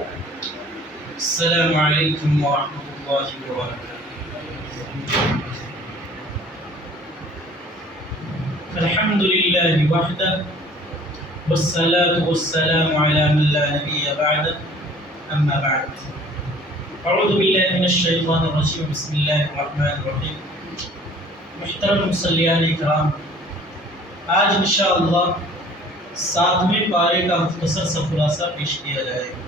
السلام علیکم ورحمۃ اللہ وبرکاتہ۔ الحمد للہ وحدہ والصلاة والسلام علی من لا نبی بعدہ، اما بعد۔ اعوذ باللہ من الشیطان الرجیم، بسم اللہ الرحمن الرحیم۔ محترم مصلیان کرام، آج انشاءاللہ 7ویں پارے کا مختصر سا خلاصہ پیش کیا جائے گا۔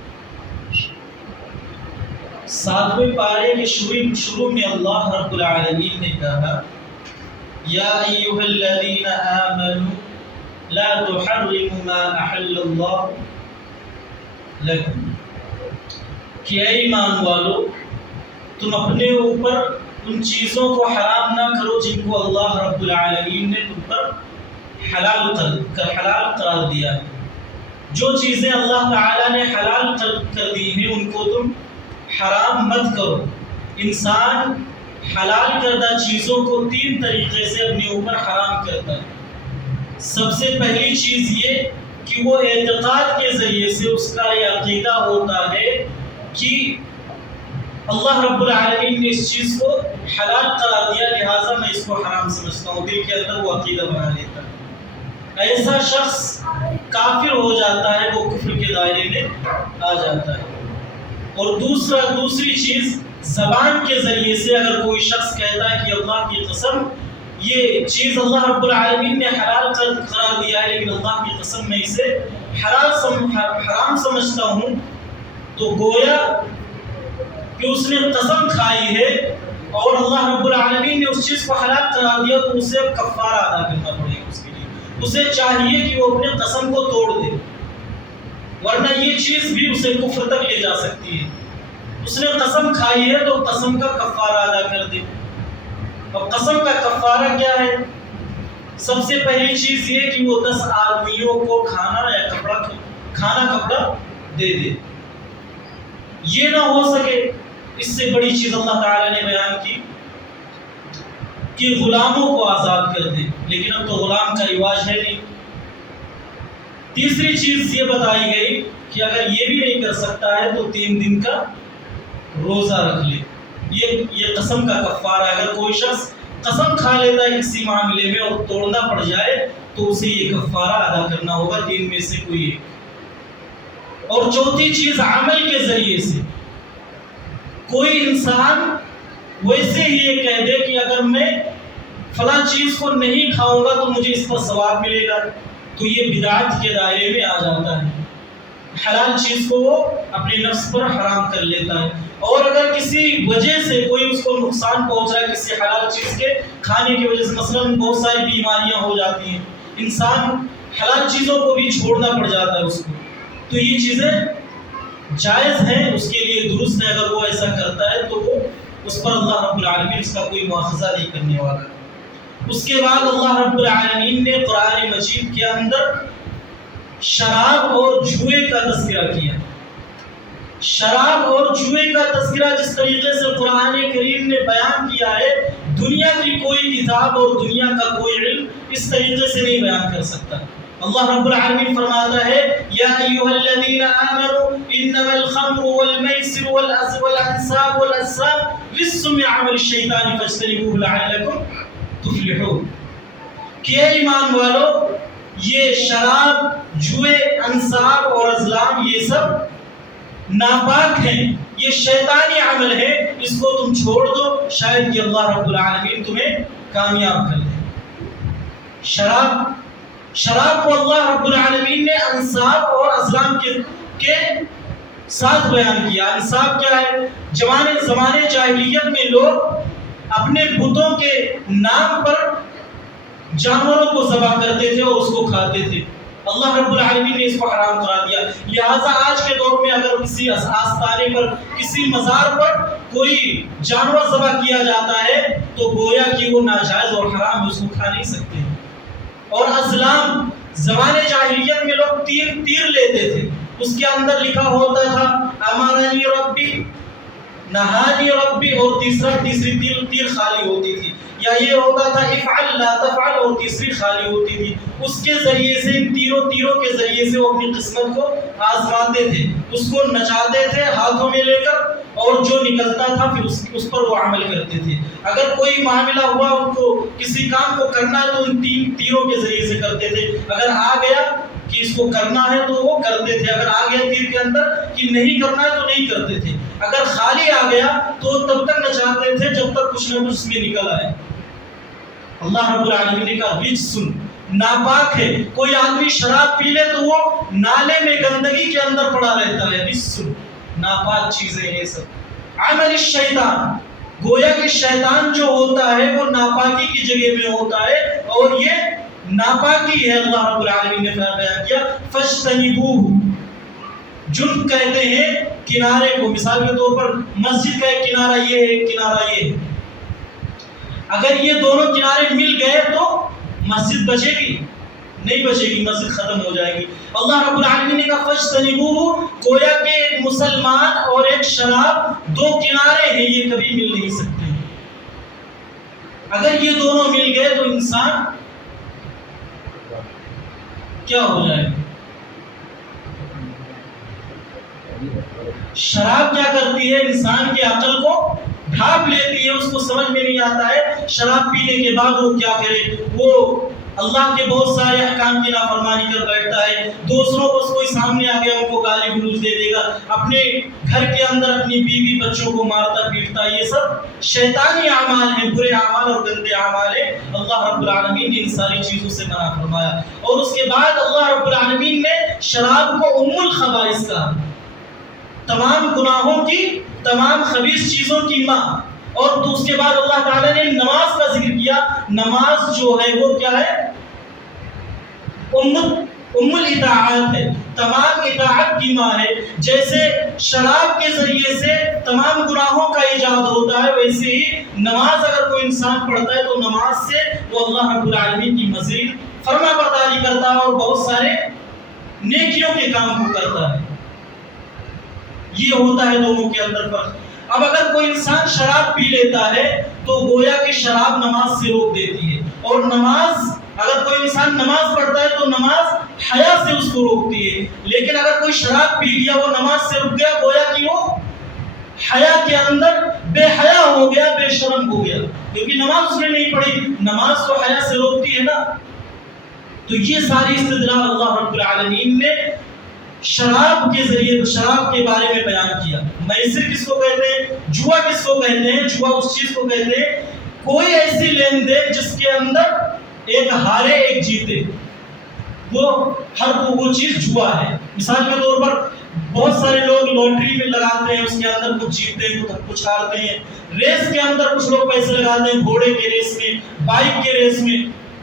7ویں پارے کے شروع میں اللہ رب العالمین نے کہا یا ایھا الذین آمنوا لا تحرموا ما احل اللہ لکم، کہ اے ایمان والو تم اپنے اوپر ان چیزوں کو حرام نہ کرو جن کو اللہ رب العالمین نے تم پر حلال قرار دیا ہے۔ جو چیزیں اللہ تعالیٰ نے حلال کر دی ہیں ان کو تم حرام مت کرو۔ انسان حلال کردہ چیزوں کو 3 طریقے سے اپنے اوپر حرام کرتا ہے۔ سب سے پہلی چیز یہ کہ وہ اعتقاد کے ذریعے سے اس کا یہ عقیدہ ہوتا ہے کہ اللہ رب العالمین نے اس چیز کو حلال قرار دیا لہٰذا میں اس کو حرام سمجھتا ہوں، دل کے اندر وہ عقیدہ بنا لیتا ہے۔ ایسا شخص کافر ہو جاتا ہے، وہ کفر کے دائرے میں آ جاتا ہے۔ اور دوسری چیز زبان کے ذریعے سے اگر کوئی شخص کہتا ہے کہ اللہ کی قسم یہ چیز اللہ رب العالمین نے حلال قرار دیا ہے لیکن اللہ کی قسم میں اسے حرام سمجھتا ہوں، تو گویا کہ اس نے قسم کھائی ہے اور اللہ رب العالمین نے اس چیز کو حلال قرار دیا، تو اسے کفارہ ادا کرنا پڑے گا۔ اس کے لیے اسے چاہیے کہ وہ اپنے قسم کو توڑ دے، ورنہ یہ چیز بھی اسے کفر تک لے جا سکتی ہے۔ اس نے قسم کھائی ہے تو قسم کا کفارہ ادا کر دے۔ اور قسم کا کفارہ کیا ہے؟ سب سے پہلی چیز یہ کہ وہ 10 آدمیوں کو کھانا کپڑا دے دے۔ یہ نہ ہو سکے، اس سے بڑی چیز اللہ تعالیٰ نے بیان کی کہ غلاموں کو آزاد کر دے، لیکن اب تو غلام کا رواج ہے نہیں۔ تیسری چیز یہ بتائی گئی کہ اگر یہ بھی نہیں کر سکتا ہے تو 3 دن کا روزہ رکھ لے۔ یہ قسم کا کفارہ ہے۔ اگر کوئی شخص قسم کھا لیتا ہے کسی معاملے میں اور توڑنا پڑ جائے تو اسے یہ کفارہ ادا کرنا ہوگا 3 میں سے کوئی ایک۔ اور چوتھی چیز عمل کے ذریعے سے کوئی انسان ویسے ہی یہ کہہ دے کہ اگر میں فلاں چیز کو نہیں کھاؤں گا تو مجھے اس پر ثواب ملے گا، تو یہ بدعت کے دائرے میں آ جاتا ہے۔ حلال چیز کو وہ اپنے نفس پر حرام کر لیتا ہے۔ اور اگر کسی وجہ سے کوئی اس کو نقصان پہنچ رہا ہے کسی حلال چیز کے کھانے کی وجہ سے، مثلا بہت ساری بیماریاں ہو جاتی ہیں، انسان حلال چیزوں کو بھی چھوڑنا پڑ جاتا ہے اس کو، تو یہ چیزیں جائز ہیں، اس کے لیے درست ہے۔ اگر وہ ایسا کرتا ہے تو وہ اس پر اللہ رب العالمین اس کا کوئی مواخذہ نہیں کرنے والا۔ اس کے بعد اللہ رب العالمین نے قرآن مجید کے اندر شراب اور جوئے کا تذکرہ کیا۔ شراب اور جوئے کا تذکرہ جس طریقے سے قرآن کریم نے بیان کیا ہے، دنیا کی کوئی کتاب اور دنیا کا کوئی علم اس طریقے سے نہیں بیان کر سکتا۔ اللہ رب العالمین فرماتا ہے یا ایھا الذین آمنوا انما الخمر والمیسر والانصاب والازلام رجس من عمل الشیطان فاجتنبوه لعلکم تفلحون، کہ اے ایمان والو یہ شراب، جوئے، انصاب اور ازلام یہ سب ناپاک ہیں، یہ شیطانی عمل ہے، اس کو تم چھوڑ دو، شاید کہ اللہ رب العالمین تمہیں کامیاب کر دے۔ شراب کو اللہ رب العالمین نے انصاب اور ازلام کے ساتھ بیان کیا۔ انصاب کیا ہے؟ زمانے جاہلیت میں لوگ اپنے بتوں کے نام پر جانوروں کو ذبح کرتے تھے اور اس کو کھاتے تھے۔ اللہ رب العالمین نے اس کو حرام قرار دیا، لہٰذا آج کے دور میں اگر کسی آستانے پر، کسی مزار پر کوئی جانور ذبح کیا جاتا ہے تو گویا کہ وہ ناجائز اور حرام ہے، اس کو کھا نہیں سکتے۔ اور ازلام، زمانے جاہلیت میں لوگ تیر لیتے تھے، اس کے اندر لکھا ہوتا تھا امرنی ربی نہانی ربی اور تیسری تیر خالی ہوتی تھی، یا یہ ہوتا تھا افعل لا تفعل اور تیسری خالی ہوتی تھی. اس کے ذریعے سے ان تیروں کے ذریعے سے وہ اپنی قسمت کو آزماتے تھے، اس کو نچاتے تھے ہاتھوں میں لے کر، اور جو نکلتا تھا پھر اس پر وہ عمل کرتے تھے. اگر کوئی معاملہ ہوا ان کو کسی کام کو کرنا ہے تو ان تیروں کے ذریعے سے کرتے تھے. اگر آ گیا کہ اس کو کرنا ہے تو وہ کرتے تھے، اگر آ گیا تیر کے اندر کہ نہیں کرنا ہے تو نہیں کرتے تھے. اگر خالی آ گیا تو تب تک نچاتے تھے جب تک کچھ نہ کچھ اس میں نکل آئے. اللہ رب العالمین نے کہا رجسن، ناپاک ہے. کوئی آدمی شراب پی لے تو وہ نالے میں گندگی کے اندر پڑا رہتا ہے. رجسن، ناپاک چیزیں یہ سب. عمل الشیطان، گویا کہ شیطان جو ہوتا ہے وہ ناپاکی کی جگہ میں ہوتا ہے، اور یہ ناپاکی ہے. اللہ رب العالمین نے بیان کیا فاجتنبوہ. جنب کہتے ہیں کنارے کو. مثال کے طور پر مسجد کا ایک کنارہ یہ ہے، ایک کنارہ یہ ہے. اگر یہ دونوں کنارے مل گئے تو مسجد بچے گی؟ نہیں بچے گی، مسجد ختم ہو جائے گی. اللہ رب العالمین نے کہا فاجتنبوہ، گویا کہ ایک مسلمان اور ایک شراب دو کنارے ہیں، یہ کبھی مل نہیں سکتے. اگر یہ دونوں مل گئے تو انسان کیا ہو جائے گا؟ شراب کیا کرتی ہے؟ انسان کی عقل کو ڈھانپ لیتی ہے، اس کو سمجھ میں نہیں آتا ہے شراب پینے کے بعد وہ کیا کرے. وہ اللہ کے بہت سارے احکام کی نافرمانی کر بیٹھتا ہے. دوسروں کو کوئی سامنے آ گیا ان کو گالی گلوچ دے دے گا، اپنے گھر کے اندر اپنی بیوی بچوں کو مارتا پیٹتا. یہ سب شیطانی اعمال ہیں، برے اعمال اور گندے اعمال ہیں. اللہ رب العالمین نے ان ساری چیزوں سے منع فرمایا. اور اس کے بعد اللہ رب العالمین نے شراب کو ام الخبائث کہا، تمام گناہوں کی، تمام خبیث چیزوں کی ماں. اور تو اس کے بعد اللہ تعالیٰ نے نماز کا ذکر کیا. نماز جو ہے وہ کیا ہے؟ ام الاطاعات ہے، تمام اطاعت کی ماں ہے. جیسے شراب کے ذریعے سے تمام گناہوں کا ایجاد ہوتا ہے، ویسے ہی نماز اگر کوئی انسان پڑھتا ہے تو نماز سے وہ اللہ رب العالمین کی مزید فرما برداری کرتا ہے اور بہت سارے نیکیوں کے کام کو کرتا ہے. یہ ہوتا ہے دونوں کے اندر فرق. اب اگر کوئی انسان شراب پی لیتا ہے تو گویا کہ شراب نماز سے روک دیتی ہے، اور نماز، اگر کوئی انسان نماز پڑھتا ہے تو نماز حیا سے اس کو روکتی ہے. لیکن اگر کوئی شراب پی لیا، وہ نماز سے رک گیا، گویا کہ وہ حیا کے اندر بے حیا ہو گیا، بے شرم ہو گیا، کیونکہ نماز اس نے نہیں پڑھی. نماز تو حیا سے روکتی ہے نا. تو یہ ساری استدلال اللہ رب العالمین نے شراب کے ذریعے، شراب کے بارے میں بیان کیا. میسر کس کو کہتے ہیں؟ جوا کس کو کہتے ہیں؟ جوا اس چیز کو کہتے ہیں کوئی ایسی لین دین جس کے اندر ایک ہارے ایک جیتے، وہ چیز جوا ہے. مثال کے طور پر بہت سارے لوگ لوٹری میں لگاتے ہیں، اس کے اندر کچھ جیتتے ہیں کچھ ہارتے ہیں. ریس کے اندر کچھ لوگ پیسے لگاتے ہیں، گھوڑے کے ریس میں، بائک کے ریس میں.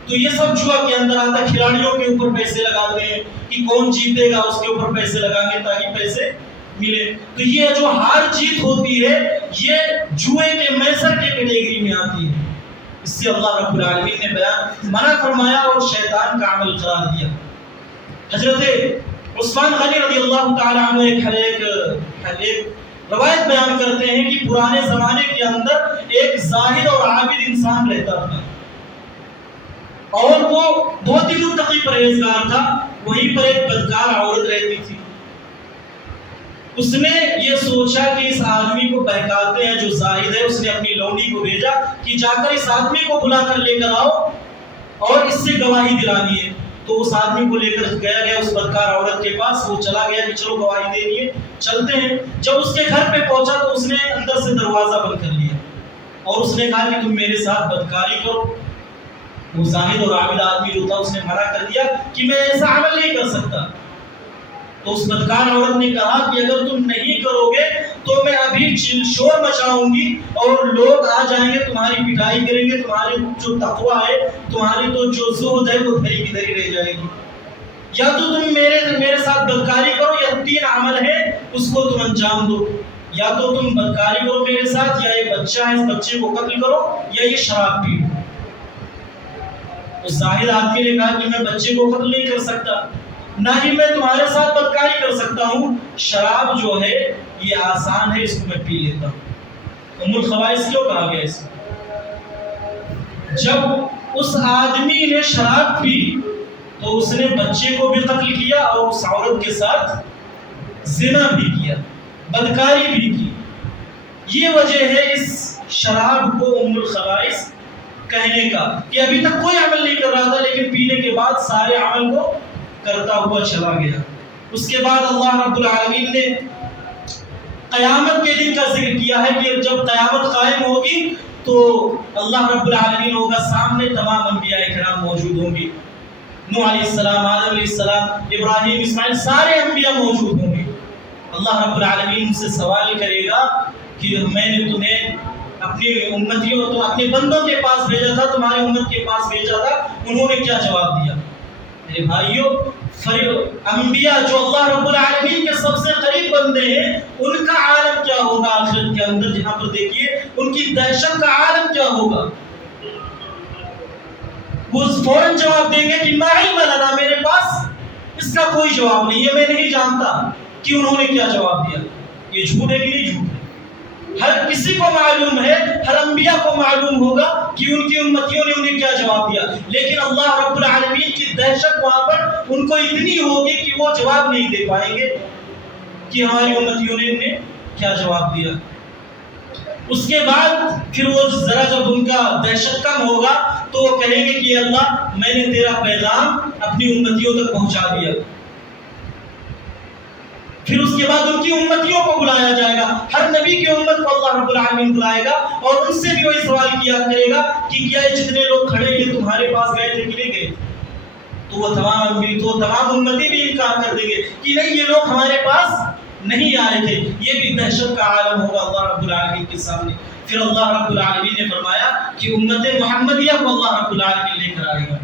تو یہ سب جوا کے اندر آتا ہے. کھلاڑیوں کے اوپر پیسے لگاتے ہیں کہ کون جیتے گا، اس کے اوپر پیسے لگائیں گے تاکہ پیسے ملے. تو یہ جو ہار جیت ہوتی ہے یہ جوئے کے میسر کے کیٹیگری میں آتی ہے. اس سے اللہ رب العالمین نے بیان منع فرمایا اور شیطان کا عمل قرار دیا. حضرت عثمان غنی رضی اللہ تعالی عنہ ایک روایت بیان کرتے ہیں کہ پرانے زمانے کے اندر ایک زاہد اور عابد انسان رہتا تھا، اور وہ بہت ہی متقی پرہیزگار تھا. وہیں پر ایک بدکار عورت رہتی تھی. اس نے یہ سوچا کہ اس آدمی کو بہکاتے ہیں جو زاہد ہے. اس نے اپنی لونڈی کو بھیجا کہ جا کر اس آدمی کو بلا کر لے کر آؤ اور اس سے گواہی دلانی ہے. تو اس آدمی کو لے کر گیا اس بدکار عورت کے پاس. وہ چلا گیا کہ چلو گواہی دینی ہے، چلتے ہیں. جب اس کے گھر پہ پہنچا تو اس نے اندر سے دروازہ بند کر لیا اور اس نے کہا کہ تم میرے ساتھ بدکاری کرو. وہ زاہد اور عابد آدمی جو تھا اس نے منع کر دیا کہ میں ایسا عمل نہیں کر سکتا. تو اس بدکار عورت نے کہا کہ اگر تم نہیں کرو گے تو میں ابھی شور مچاؤں گی اور لوگ آ جائیں گے، تمہاری پٹائی کریں گے، تمہاری جو تقویٰ ہے، تمہاری تو جو زہد ہے وہ دھری کی دھری رہ جائے گی. یا تو تم میرے ساتھ بدکاری کرو، یا 3 عمل ہے اس کو تم انجام دو. یا تو تم بدکاری کرو میرے ساتھ، یا یہ بچہ ہے اس بچے کو قتل کرو، یا یہ شراب پیو. اس زاہد آدمی نے کہا کہ میں بچے کو قتل نہیں کر سکتا، نہ ہی میں تمہارے ساتھ بدکاری کر سکتا ہوں. شراب جو ہے یہ آسان ہے، اس کو میں پی لیتا ہوں. ام الخبائث کیوں کہا گیا اس کو؟ جب اس آدمی نے شراب پی تو اس نے بچے کو بھی قتل کیا اور اس عورت کے ساتھ زنا بھی کیا، بدکاری بھی کی۔ یہ وجہ ہے اس شراب کو ام الخبائث کہنے کا، کہ ابھی تک کوئی عمل نہیں کر رہا تھا لیکن پینے کے بعد سارے عمل کو کرتا ہوا چلا گیا۔ اس کے بعد اللہ رب العالمین نے قیامت کے دن کا ذکر کیا ہے کہ جب قیامت قائم ہوگی تو اللہ رب العالمین ہوگا سامنے، تمام انبیاء کرام موجود ہوں گے، نوح علیہ السلام، آدم علیہ السلام، ابراہیم، اسماعیل، سارے انبیاء موجود ہوں گے۔ اللہ رب العالمین سے سوال کرے گا کہ میں نے تمہیں اپنی امتیوں تو اپنے بندوں کے پاس بھیجا تھا، تمہاری امت کے پاس بھیجا تھا، انہوں نے کیا جواب دیا؟ میرے بھائیوں، انبیاء جو اللہ رب العالمین کے سب سے قریب بندے ہیں، ان کا عالم کیا ہوگا آخرت کے اندر؟ جہاں پر دیکھیے ان کی دہشت کا عالم کیا ہوگا۔ وہ فوراً جواب دیں گے کہ ما علم لنا، میرے پاس اس کا کوئی جواب نہیں ہے، میں نہیں جانتا کہ انہوں نے کیا جواب دیا۔ یہ جھوٹ ہے کہ نہیں جھوٹ ہے؟ ہر کسی کو معلوم ہے، ہر انبیاء کو معلوم ہوگا کہ ان کی امتیوں نے انہیں کیا جواب دیا، لیکن اللہ رب العالمین کی دہشت وہاں پر ان کو اتنی ہوگی کہ وہ جواب نہیں دے پائیں گے کہ ہماری امتیوں نے انہیں کیا جواب دیا۔ اس کے بعد پھر وہ ذرا جب ان کا دہشت کم ہوگا تو وہ کہیں گے کہ اللہ میں نے تیرا پیغام اپنی امتیوں تک پہنچا دیا۔ پھر اس کے بعد ان کی امتیوں کو بلایا جائے گا، ہر نبی کی امت کو اللہ رب العالمین بلائے گا اور ان سے بھی وہی سوال کیا کرے گا کہ کیا یہ جتنے لوگ کھڑے ہیں تمہارے پاس گئے تھے کہ نہیں گئے؟ تو وہ تمام امتی بھی انکار کر دیں گے کہ نہیں، یہ لوگ ہمارے پاس نہیں آئے تھے۔ یہ بھی دہشت کا عالم ہوگا اللہ رب العالمین کے سامنے۔ پھر اللہ رب العالمین نے فرمایا کہ امت محمدیہ کو اللہ رب العالمین لے کر آئے گا۔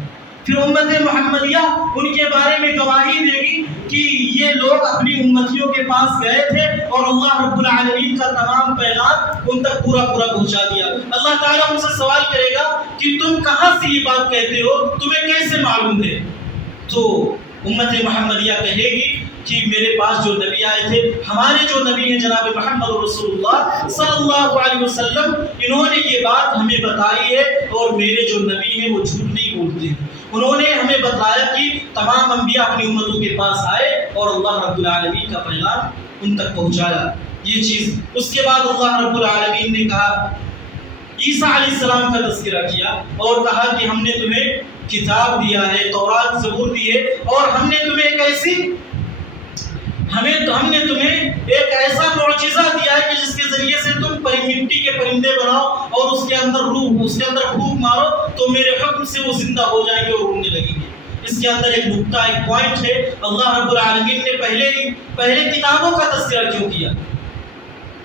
پھر امت محمدیہ ان کے بارے میں گواہی دے گی کہ یہ لوگ اپنی امتیوں کے پاس گئے تھے اور اللہ رب العالمین کا تمام پیغام ان تک پورا پہنچا دیا۔ اللہ تعالیٰ ان سے سوال کرے گا کہ تم کہاں سے یہ بات کہتے ہو، تمہیں کیسے معلوم ہے؟ تو امت محمدیہ کہے گی کہ میرے پاس جو نبی آئے تھے، ہمارے جو نبی ہیں جناب محمد رسول اللہ صلی اللہ علیہ وسلم، انہوں نے یہ بات ہمیں بتائی ہے اور میرے جو نبی ہیں وہ جھوٹ نہیں بولتے ہیں۔ انہوں نے ہمیں بتایا کہ تمام انبیاء اپنی امتوں کے پاس آئے اور اللہ رب العالمین کا پیغام ان تک پہنچایا۔ یہ چیز اس کے بعد اللہ رب العالمین نے کہا، عیسیٰ علیہ السلام کا تذکرہ کیا اور کہا کہ ہم نے تمہیں کتاب دیا ہے، تورات، زبور دی ہے، اور ہم نے تمہیں ایک ایسا معجزہ دیا ہے کہ جس کے ذریعے سے تم مٹی کے پرندے بناؤ اور اس کے اندر پھونک مارو تو میرے حکم سے وہ زندہ ہو جائیں گے اور اڑنے لگیں گے۔ اس کے اندر ایک نقطہ، ایک پوائنٹ ہے، اللہ رب العالمین نے پہلے کتابوں کا تذکرہ کیوں کیا؟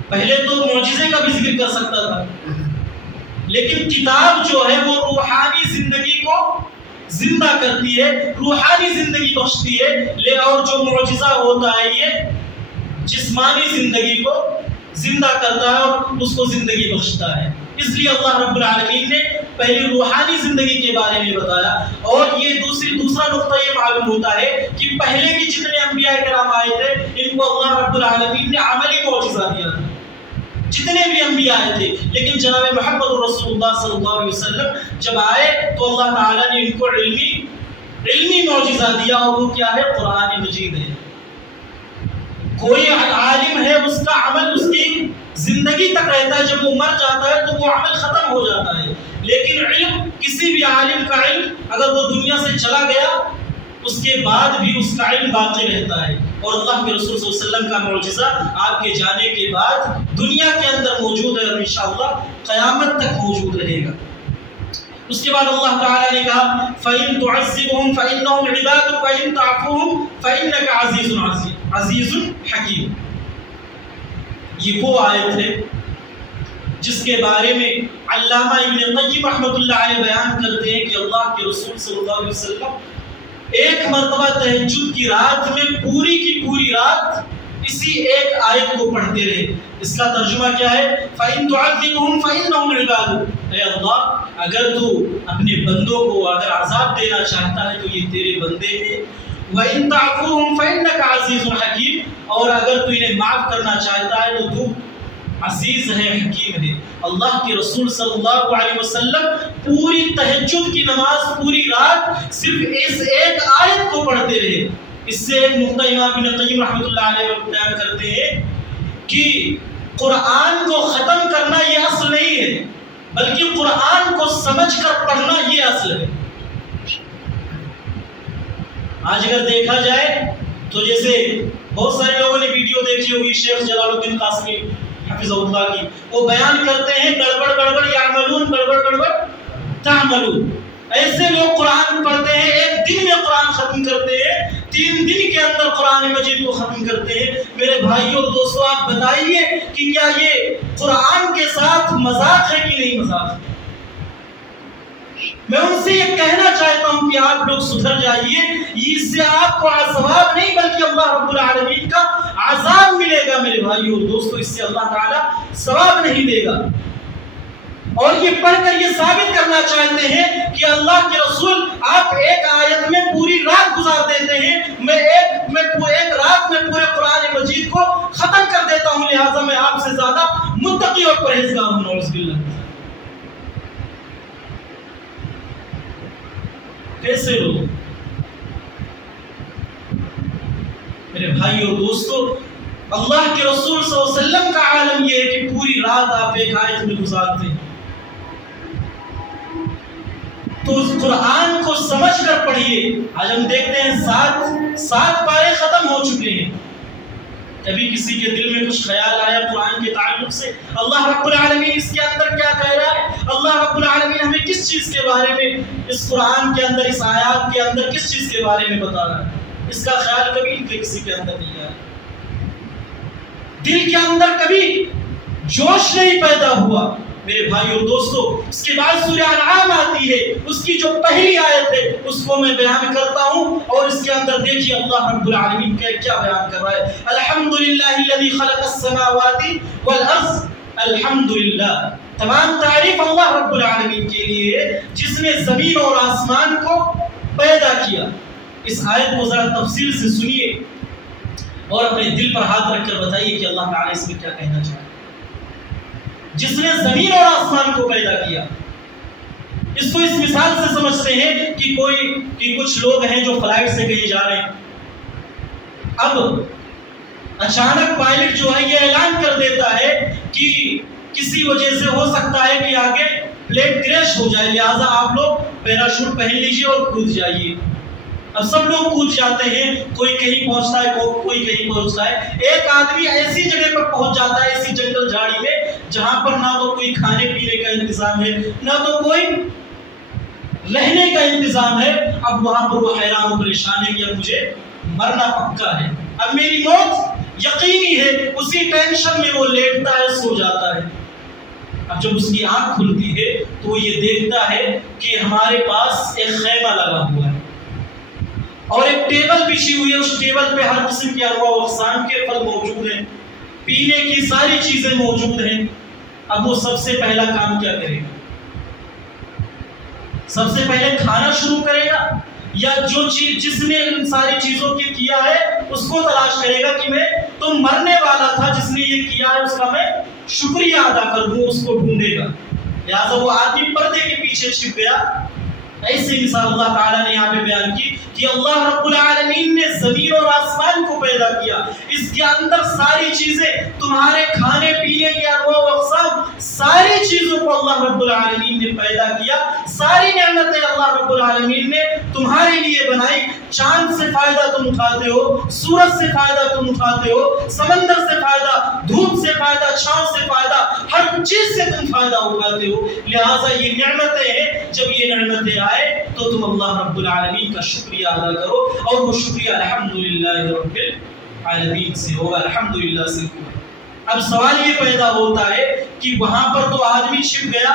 پہلے تو معجزے کا بھی ذکر کر سکتا تھا، لیکن کتاب جو ہے وہ روحانی زندگی کو زندہ کرتی ہے، روحانی زندگی بخشتی ہے، اور جو معجزہ ہوتا ہے یہ جسمانی زندگی کو زندہ کرتا ہے اور اس کو زندگی بخشتا ہے۔ اس لیے اللہ رب العالمین نے پہلے روحانی زندگی کے بارے میں بتایا، اور یہ دوسرا نقطہ یہ معلوم ہوتا ہے کہ پہلے بھی جتنے انبیاء کرام آئے تھے ان کو اللہ رب العالمین نے عملی معجزہ دیا تھا، جتنے بھی انبیاء آئے تھے، لیکن جناب محمد رسول اللہ صلی اللہ علیہ وسلم جب آئے تو اللہ تعالیٰ نے ان کو علمی معجزہ دیا، اور وہ کیا ہے؟ قرآن مجید ہے۔ کوئی عالم ہے، اس کا عمل اس کی زندگی تک رہتا ہے، جب وہ مر جاتا ہے تو وہ عمل ختم ہو جاتا ہے، لیکن علم، کسی بھی عالم کا علم اگر وہ دنیا سے چلا گیا اس کے بعد بھی اس کا علم باقی رہتا ہے، اور اللہ کے رسول صلی اللہ علیہ وسلم کا معجزہ آپ کے جانے کے بعد دنیا کے اندر موجود ہے اور انشاءاللہ قیامت تک موجود رہے گا۔ اس کے بعد اللہ تعالیٰ نے کہا فَإِن تُعَذِّبْهُمْ فَإِنَّهُمْ عِبَادُكَ وَإِن تَعْفُوهُمْ فَإِنَّكَ عَزِيزٌ حَكِيمٌ۔ یہ وہ آیت ہے جس کے بارے میں علامہ ابن قیم رحمۃ اللہ علیہ بیان کرتے ہیں کہ اللہ کے رسول صلی اللہ علیہ وسلم ایک مرتبہ تہجد کی رات میں پوری کی پوری رات اسی ایک آیت کو پڑھتے رہے۔ اس کا ترجمہ کیا ہے؟ فَإِن تُعَذِّبْهُمْ فَإِنَّهُمْ عِبَادُكَ، اے اللہ اگر تو اپنے بندوں کو اگر عذاب دینا چاہتا ہے تو یہ تیرے بندے ہیں، وَإِن تَعْفُوهُمْ فَإِنَّكَ عَزِيزٌ حَكِيمٌ، اور اگر تو انہیں معاف کرنا چاہتا ہے تو عزیز ہے، حکیم ہے۔ اللہ کے رسول صلی اللہ علیہ وسلم پوری تہجد کی نماز پوری رات صرف اس ایک آیت کو پڑھتے رہے۔ اس سے ایک نقطہ امام ابن قیم رحمۃ اللہ علیہ بیان کرتے ہیں کہ قرآن کو ختم کرنا یہ اصل نہیں ہے، بلکہ قرآن کو سمجھ کر پڑھنا یہ اصل ہے۔ آج اگر دیکھا جائے تو جیسے بہت سارے لوگوں نے ویڈیو دیکھی ہوگی شیخ جلال الدین قاسمی حفظہ اللہ کی، وہ بیان کرتے ہیں گڑبڑ گڑبڑ یعملون گڑبڑ گڑبڑ تعملون۔ ایسے لوگ قرآن پڑھتے ہیں، ایک دن میں قرآن ختم کرتے ہیں، 3 دن کے اندر قرآن مجید کو ختم کرتے ہیں۔ میرے بھائیوں اور دوستوں، آپ بتائیے کہ کیا یہ قرآن کے ساتھ مذاق ہے کہ نہیں مذاق ہے؟ میں ان سے یہ کہنا چاہتا ہوں کہ آپ لوگ سدھر جائیے، اس سے آپ کو ثواب نہیں بلکہ اللہ رب العالمین کا عذاب ملے گا۔ میرے بھائیوں اور دوستوں، اس سے اللہ تعالیٰ ثواب نہیں دے گا۔ اور یہ پڑھ کر یہ ثابت کرنا چاہتے ہیں کہ اللہ کے رسول آپ ایک آیت میں پوری رات گزار دیتے ہیں، میں ایک رات میں پورے قرآن مجید کو ختم کر دیتا ہوں، لہٰذا میں آپ سے زیادہ متقی اور پرہیزگار ہوں۔ نعوذ باللہ۔ کیسے لوگ؟ میرے بھائی اور دوستو، اللہ کے رسول صلی اللہ علیہ وسلم کا عالم یہ ہے کہ پوری رات آپ ایک آیت میں گزارتے ہیں، تو اس قرآن کو سمجھ کر پڑھیے۔ آج ہم دیکھتے ہیں 7 پارے ختم ہو چکے ہیں۔ کبھی کسی کے دل میں کچھ خیال آیا قرآن کے تعلق سے، اللہ رب العالمین اس کے اندر کیا کہہ رہا ہے، اللہ رب العالمین ہمیں کس چیز کے بارے میں اس قرآن کے اندر، اس آیات کے اندر کس چیز کے بارے میں بتا رہا ہے، اس کا خیال کبھی کسی کے اندر نہیں آیا۔ دل کے اندر کبھی جوش نہیں پیدا ہوا۔ میرے بھائی اور دوستو، اس کے بعد سورہ انعام آتی ہے، اس کی جو پہلی آیت ہے اس کو میں بیان کرتا ہوں، اور اس کے اندر دیکھیے اللہ رب العالمین کیا بیان کر رہا ہے۔ الحمدللہ الذی خلق السماوات والارض، الحمدللہ، تمام تعریف اللہ رب العالمین کے لیے ہے جس نے زمین اور آسمان کو پیدا کیا۔ اس آیت کو ذرا تفصیل سے سنیے اور اپنے دل پر ہاتھ رکھ کر بتائیے کہ اللہ تعالیٰ اس میں کیا کہنا چاہتا ہے۔ جس نے زمین اور آسمان کو پیدا کیا، اس کو اس مثال سے سمجھتے ہیں کہ کچھ لوگ ہیں جو فلائٹ سے کہیں جا رہے ہیں، اب اچانک پائلٹ جو ہے یہ اعلان کر دیتا ہے کہ کسی وجہ سے ہو سکتا ہے کہ آگے پلین کریش ہو جائے، لہٰذا آپ لوگ پیراشوٹ پہن لیجیے اور کود جائیے۔ اب سب لوگ کود جاتے ہیں، کوئی کہیں پہنچتا ہے، کوئی کہیں پہنچتا ہے۔ ایک آدمی ایسی جگہ پر پہنچ جاتا ہے، ایسی جنگل جھاڑی میں جہاں پر نہ تو کوئی کھانے پینے کا انتظام ہے، نہ تو کوئی رہنے کا انتظام ہے۔ اب وہاں پر وہ حیران و پریشان ہے کہ اب مجھے مرنا پکا ہے، اب میری موت یقینی ہے۔ اسی ٹینشن میں وہ لیٹتا ہے، سو جاتا ہے۔ اب جب اس کی آنکھ کھلتی ہے تو وہ یہ دیکھتا ہے کہ ہمارے پاس ایک خیمہ لگا ہوا ہے اور ایک ٹیبل بچھی ہوئی ہے، اس ٹیبل پہ ہر قسم کے انواع و اقسام کے پھل موجود ہیں، پینے کی ساری چیزیں موجود ہیں۔ اب وہ سب سے پہلا کام کیا کرے گا؟ سب سے پہلے کھانا شروع کرے گا، یا جو چیز جس نے ان ساری چیزوں کی کیا ہے اس کو تلاش کرے گا کہ میں تو مرنے والا تھا، جس نے یہ کیا ہے اس کا میں شکریہ ادا کر دوں، اس کو ڈھونڈے گا۔ لہٰذا وہ آدمی پردے کے پیچھے چھپ گیا۔ ایسی مثال اللہ تعالیٰ نے یہاں پہ بیان کی کہ اللہ رب العالمین نے زمین اور آسمان کو پیدا کیا، اس کے اندر ساری چیزیں، تمہارے کھانے پینے کے انواع و اقسام، ساری چیزوں کو اللہ رب العالمین نے پیدا کیا۔ ساری نعمتیں اللہ رب العالمین نے تمہارے لیے بنائی۔ چاند سے فائدہ تم اٹھاتے ہو، سورج سے فائدہ تم اٹھاتے ہو، سمندر سے فائدہ، دھوپ سے فائدہ، چھاؤں سے فائدہ، ہر چیز سے تم فائدہ اٹھاتے ہو۔ لہٰذا یہ نعمتیں ہیں، جب یہ نعمتیں آئے تو تم اللہ رب العالمین کا شکریہ ادا کرو، اور وہ شکریہ الحمدللہ رب العالمین سے ہوگا، الحمدللہ سے ہوگا۔ اب سوال یہ پیدا ہوتا ہے کہ وہاں پر تو آدمی چھپ گیا،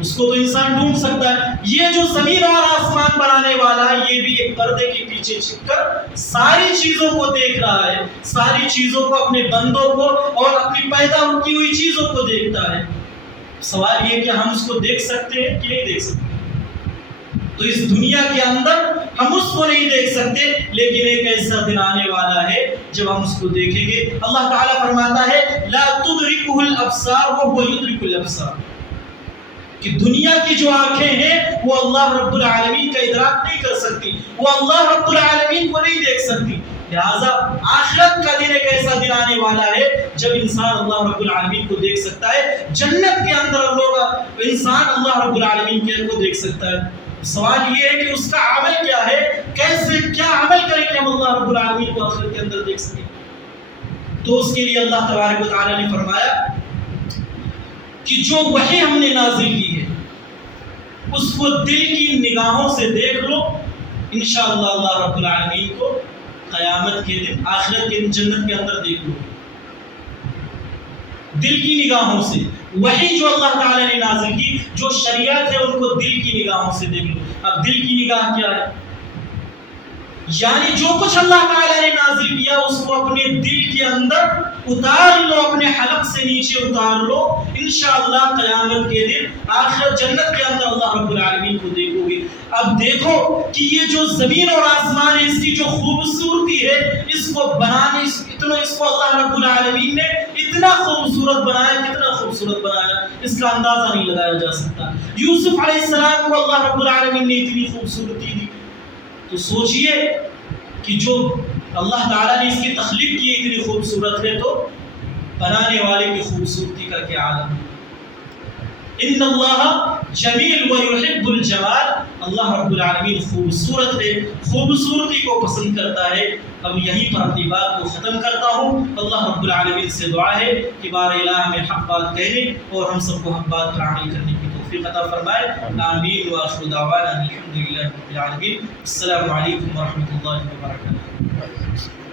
اس کو تو انسان ڈھونڈ سکتا ہے، یہ جو زمین اور آسمان بنانے والا ہے یہ بھی ایک پردے کے پیچھے چھپ کر ساری چیزوں کو دیکھ رہا ہے، ساری چیزوں کو، اپنے بندوں کو اور اپنی پیدا کی ہوئی چیزوں کو دیکھتا ہے۔ سوال یہ کہ ہم اس کو دیکھ سکتے ہیں کہ نہیں دیکھ سکتے؟ تو اس دنیا کے اندر ہم اس کو نہیں دیکھ سکتے، لیکن ایک ایسا دن آنے والا ہے جب ہم اس کو دیکھیں گے۔ اللہ تعالیٰ فرماتا ہے لا تدرکہ الابصار وہو یدرک الابصار، کہ دنیا کی جو آنکھیں ہیں وہ اللہ رب العالمین کا ادراک نہیں کر سکتی، وہ اللہ رب العالمین کو نہیں دیکھ سکتی۔ لہذا آخرت کا دن ایک ایسا دن آنے والا ہے جب انسان اللہ رب العالمین کو دیکھ سکتا ہے۔ جنت کے اندر لوگ انسان اللہ رب العالمین کو دیکھ سکتا ہے۔ سوال یہ ہے کہ اس کا عمل کیا ہے، کیسے کیا عمل کریں کہ ہم اللہ رب العالمین کو آخرت کے اندر دیکھ سکیں۔ تو اس کے لیے اللہ تبارک و تعالی نے فرمایا کہ جو وحی ہم نے نازل کی ہے اس کو دل کی نگاہوں سے دیکھ لو، انشاءاللہ اللہ رب العالمین کو قیامت کے دن، آخرت کے دن جنت کے اندر دیکھ لو دل کی نگاہوں سے۔ وحی جو اللہ تعالی نے نازل کی، جو شریعت ہے، ان کو دل کی نگاہوں سے دیکھ لو۔ اب دل کی نگاہ کیا ہے؟ یعنی جو کچھ اللہ تعالی نے نازل کیا اس کو اپنے دل کے اندر اتار لو، اپنے حلق سے نیچے اتار لو، انشاءاللہ قیامت کے دن آخرت جنت کے اندر اللہ رب العالمین کو دیکھو گے۔ اب دیکھو کہ یہ جو زمین اور آسمان ہے، اس کی جو خوبصورتی ہے، اس کو بنانے اس کو اللہ رب العالمین نے اتنا خوبصورت بنایا، کتنا خوبصورت بنایا، اس کا اندازہ نہیں لگایا جا سکتا۔ یوسف علیہ السلام کو اللہ رب العالمین نے اتنی خوبصورتی دی، تو سوچئے کہ جو اللہ تعالیٰ نے اس کی تخلیق کی اتنی خوبصورت ہے، تو بنانے والے کی خوبصورتی کا کیا عالم ہے۔ ان اللہ جمیل و یحب الجمال، اللہ رب العالمین خوبصورت ہے، خوبصورتی کو پسند کرتا ہے۔ اب یہیں پر اپنی بات کو ختم کرتا ہوں۔ اللہ رب العالمین سے دعا ہے کہ بار الہ میں حق بات کہنے اور ہم سب کو حق بات پر عمل کرنے کی توفیق عطا فرمائے۔ آمین وآخر دعوانا الحمدللہ رب العالمین۔ السلام علیکم ورحمۃ اللہ وبرکاتہ۔